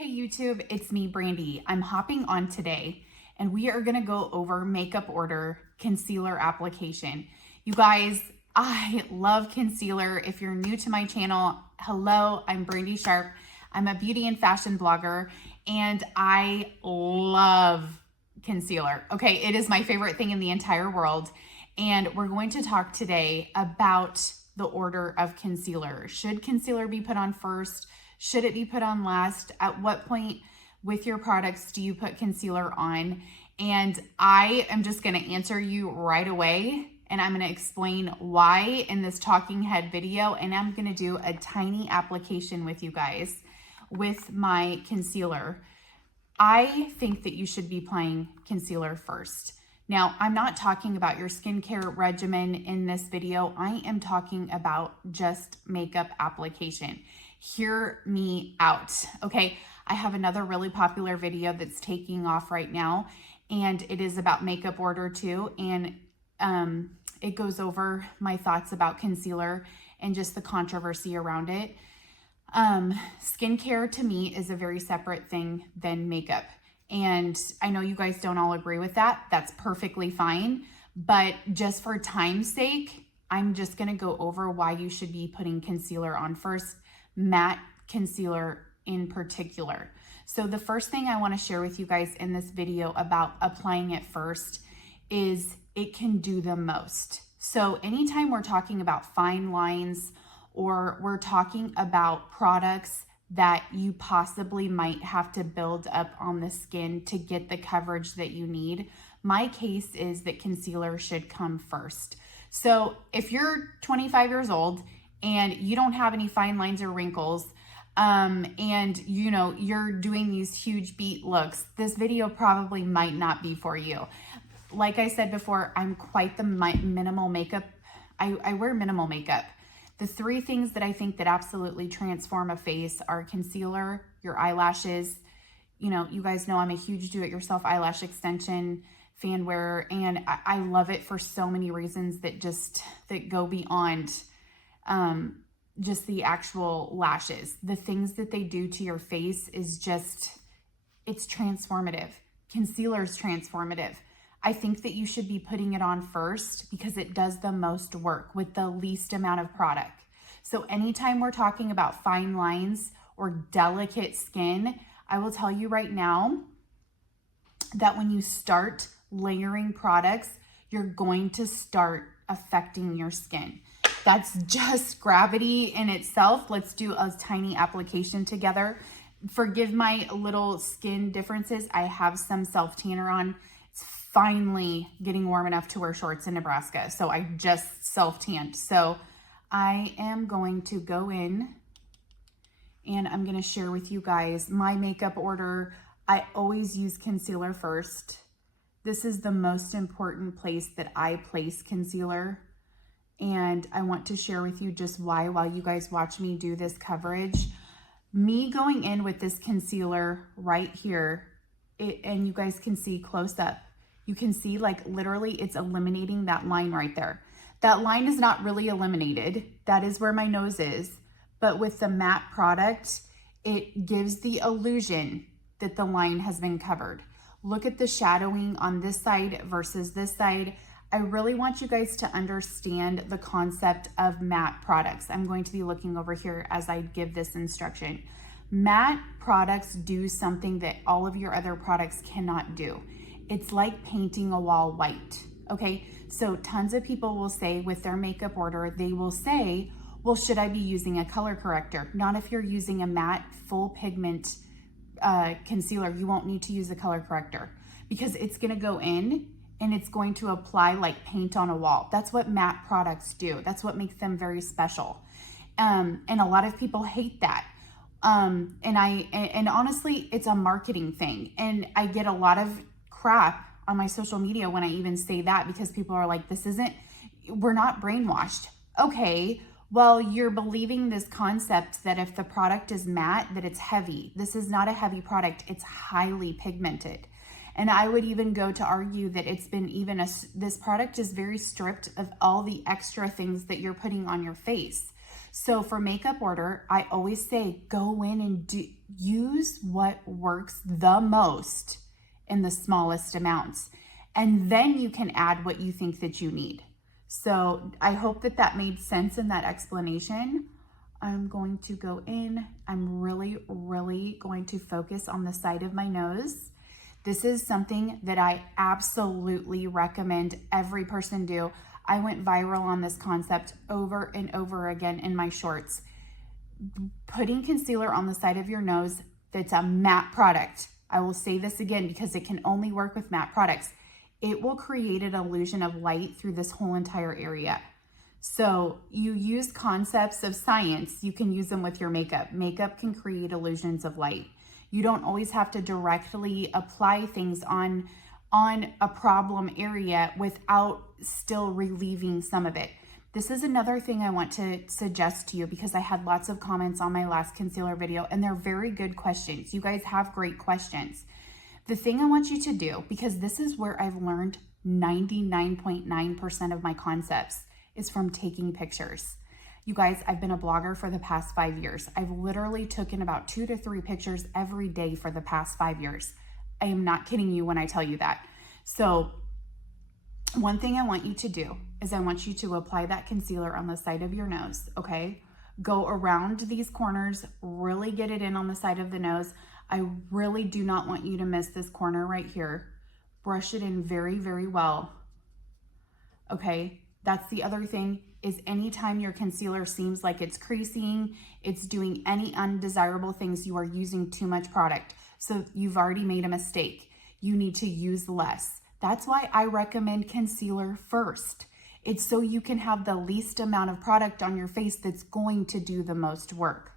Hey YouTube, it's me, Brandi. I'm hopping on today and we are gonna go over makeup order concealer application. You guys, I love concealer. If you're new to my channel, hello, I'm Brandi Sharp. I'm a beauty and fashion blogger and I love concealer. Okay, it is my favorite thing in the entire world. And we're going to talk today about the order of concealer. Should concealer be put on first? Should it be put on last? At what point with your products do you put concealer on? And I am just gonna answer you right away, and I'm gonna explain why in this talking head video, and I'm gonna do a tiny application with you guys with my concealer. I think that you should be applying concealer first. Now, I'm not talking about your skincare regimen in this video. I am talking about just makeup application. Hear me out, okay? I have another really popular video that's taking off right now, and it is about makeup order too, and it goes over my thoughts about concealer and just the controversy around it. Skincare to me is a very separate thing than makeup. And I know you guys don't all agree with that. That's perfectly fine. But just for time's sake, I'm just gonna go over why you should be putting concealer on first, matte concealer in particular. So the first thing I wanna share with you guys in this video about applying it first is it can do the most. So anytime we're talking about fine lines or we're talking about products that you possibly might have to build up on the skin to get the coverage that you need, my case is that concealer should come first. So if you're 25 years old and you don't have any fine lines or wrinkles, and you know, you're doing these huge beat looks, this video probably might not be for you. Like I said before, I'm quite the minimal makeup. I wear minimal makeup. The three things that I think that absolutely transform a face are concealer, your eyelashes. You know, you guys know I'm a huge do-it-yourself eyelash extension fan wearer, and I love it for so many reasons that go beyond just the actual lashes. The things that they do to your face is just, it's transformative. Concealer is transformative. I think that you should be putting it on first because it does the most work with the least amount of product. So anytime we're talking about fine lines or delicate skin, I will tell you right now that when you start layering products, you're going to start affecting your skin. That's just gravity in itself. Let's do a tiny application together. Forgive my little skin differences. I have some self-tanner on. It's finally getting warm enough to wear shorts in Nebraska. So I just self-tanned. So I am going to go in and I'm going to share with you guys my makeup order. I always use concealer first. This is the most important place that I place concealer. And I want to share with you just why while you guys watch me do this coverage. Me going in with this concealer right here, and you guys can see close up, you can see like literally it's eliminating that line right there. That line is not really eliminated. That is where my nose is. But with the matte product, it gives the illusion that the line has been covered. Look at the shadowing on this side versus this side. I really want you guys to understand the concept of matte products. I'm going to be looking over here as I give this instruction. Matte products do something that all of your other products cannot do. It's like painting a wall white, okay? So tons of people will say with their makeup order, they will say, well, should I be using a color corrector? Not if you're using a matte full pigment concealer. You won't need to use a color corrector because it's gonna go in and it's going to apply like paint on a wall. That's what matte products do. That's what makes them very special. And a lot of people hate that. And honestly, it's a marketing thing. And I get a lot of crap on my social media when I even say that because people are like, we're not brainwashed. Okay, well, you're believing this concept that if the product is matte, that it's heavy. This is not a heavy product, it's highly pigmented. And I would even go to argue that it's been this product is very stripped of all the extra things that you're putting on your face. So for makeup order, I always say, go in and use what works the most in the smallest amounts. And then you can add what you think that you need. So I hope that that made sense in that explanation. I'm going to go in. I'm really going to focus on the side of my nose. This is something that I absolutely recommend every person do. I went viral on this concept over and over again in my shorts. Putting concealer on the side of your nose that's a matte product. I will say this again because it can only work with matte products. It will create an illusion of light through this whole entire area. So you use concepts of science, you can use them with your makeup. Makeup can create illusions of light. You don't always have to directly apply things on a problem area without still relieving some of it. This is another thing I want to suggest to you because I had lots of comments on my last concealer video and they're very good questions. You guys have great questions. The thing I want you to do, because this is where I've learned 99.9% of my concepts, is from taking pictures. You guys, I've been a blogger for the past 5 years. I've literally taken about 2 to 3 pictures every day for the past 5 years. I am not kidding you when I tell you that. So one thing I want you to do is I want you to apply that concealer on the side of your nose, okay? Go around these corners, really get it in on the side of the nose. I really do not want you to miss this corner right here. Brush it in very well, okay? That's the other thing, is anytime your concealer seems like it's creasing, it's doing any undesirable things, you are using too much product. So you've already made a mistake. You need to use less. That's why I recommend concealer first. It's so you can have the least amount of product on your face that's going to do the most work.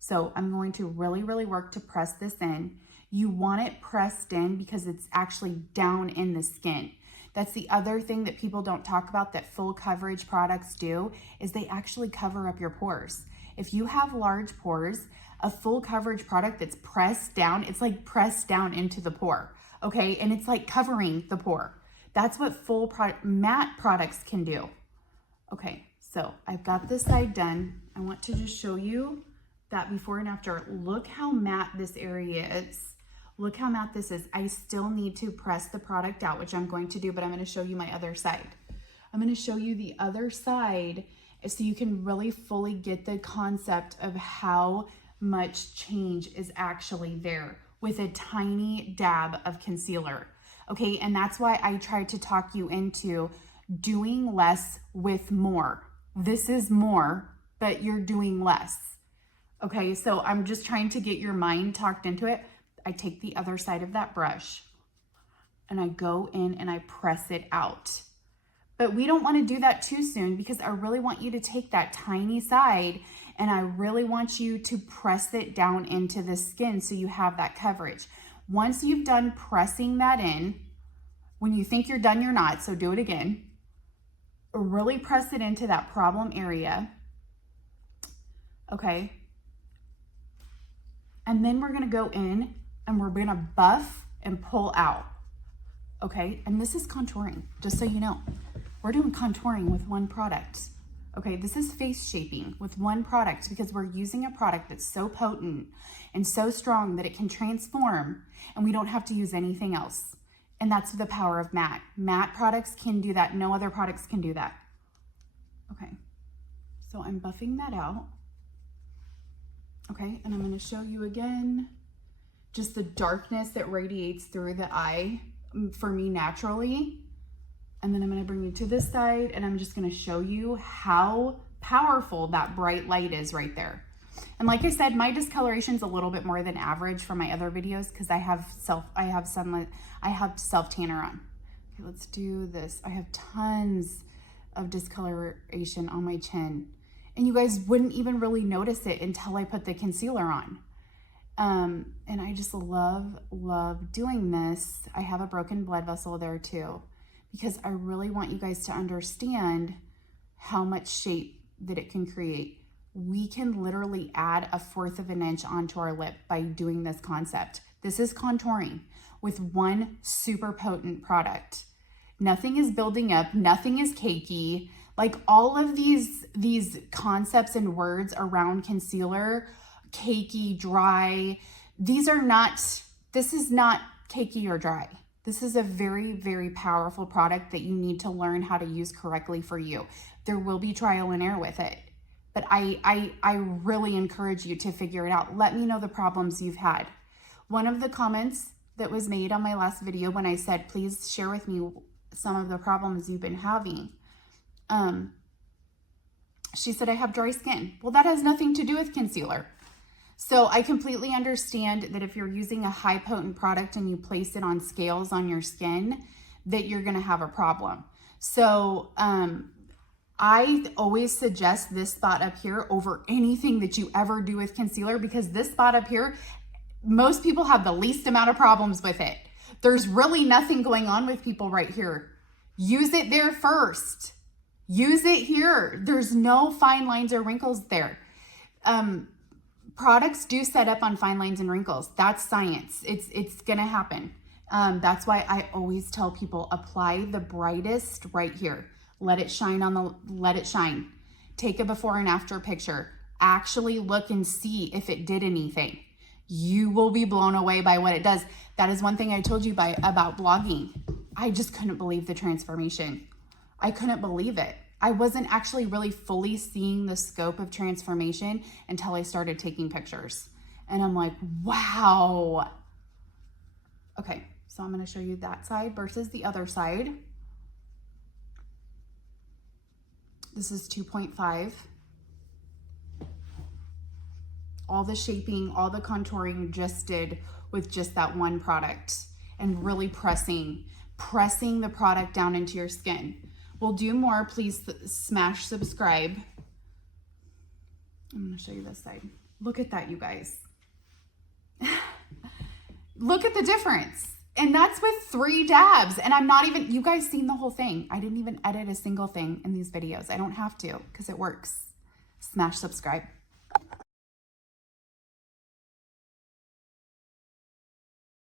So I'm going to really work to press this in. You want it pressed in because it's actually down in the skin. That's the other thing that people don't talk about that full coverage products do, is they actually cover up your pores. If you have large pores, a full coverage product that's pressed down, it's like pressed down into the pore, okay? And it's like covering the pore. That's what matte products can do. Okay, so I've got this side done. I want to just show you that before and after. Look how matte this area is. Look how matte this is. I still need to press the product out, which I'm going to do, but I'm going to show you my other side. I'm going to show you the other side so you can really fully get the concept of how much change is actually there with a tiny dab of concealer. Okay, and that's why I tried to talk you into doing less with more. This is more, but you're doing less. Okay, so I'm just trying to get your mind talked into it. I take the other side of that brush and I go in and I press it out. But we don't want to do that too soon because I really want you to take that tiny side and I really want you to press it down into the skin so you have that coverage. Once you've done pressing that in, when you think you're done, you're not, so do it again. Really press it into that problem area. Okay. And then we're going to go in and we're going to buff and pull out. Okay. And this is contouring, just so you know. We're doing contouring with one product. Okay. This is face shaping with one product because we're using a product that's so potent and so strong that it can transform and we don't have to use anything else. And that's the power of matte. Matte products can do that. No other products can do that. Okay. So I'm buffing that out. Okay. And I'm going to show you again just the darkness that radiates through the eye for me naturally. And then I'm going to bring you to this side and I'm just going to show you how powerful that bright light is right there. And like I said, my discoloration is a little bit more than average from my other videos because I have self tanner on. Okay, let's do this. I have tons of discoloration on my chin. And you guys wouldn't even really notice it until I put the concealer on. And I just love doing this. I have a broken blood vessel there too, because I really want you guys to understand how much shape that it can create. We can literally add 1/4 of an inch onto our lip by doing this concept. This is contouring with one super potent product. Nothing is building up, nothing is cakey. Like all of these concepts and words around concealer, cakey, dry, this is not cakey or dry. This is a very, very powerful product that you need to learn how to use correctly for you. There will be trial and error with it, but I really encourage you to figure it out. Let me know the problems you've had. One of the comments that was made on my last video when I said, please share with me some of the problems you've been having. She said, I have dry skin. Well, that has nothing to do with concealer. So I completely understand that if you're using a high potent product and you place it on scales on your skin, that you're going to have a problem. So I always suggest this spot up here over anything that you ever do with concealer, because this spot up here, most people have the least amount of problems with it. There's really nothing going on with people right here. Use it there first. Use it here. There's no fine lines or wrinkles there. Products do set up on fine lines and wrinkles. That's science. It's gonna happen. That's why I always tell people, apply the brightest right here. Let it shine let it shine. Take a before and after picture. Actually look and see if it did anything. You will be blown away by what it does. That is one thing I told you about blogging. I just couldn't believe the transformation. I couldn't believe it. I wasn't actually really fully seeing the scope of transformation until I started taking pictures. And I'm like, wow. Okay, so I'm gonna show you that side versus the other side. This is 2.5. All the shaping, all the contouring just did with just that one product, and really pressing the product down into your skin. We'll do more. Please smash subscribe. I'm going to show you this side. Look at that, you guys. Look at the difference. And that's with 3 dabs. And I'm not even, you guys seen the whole thing. I didn't even edit a single thing in these videos. I don't have to because it works. Smash subscribe.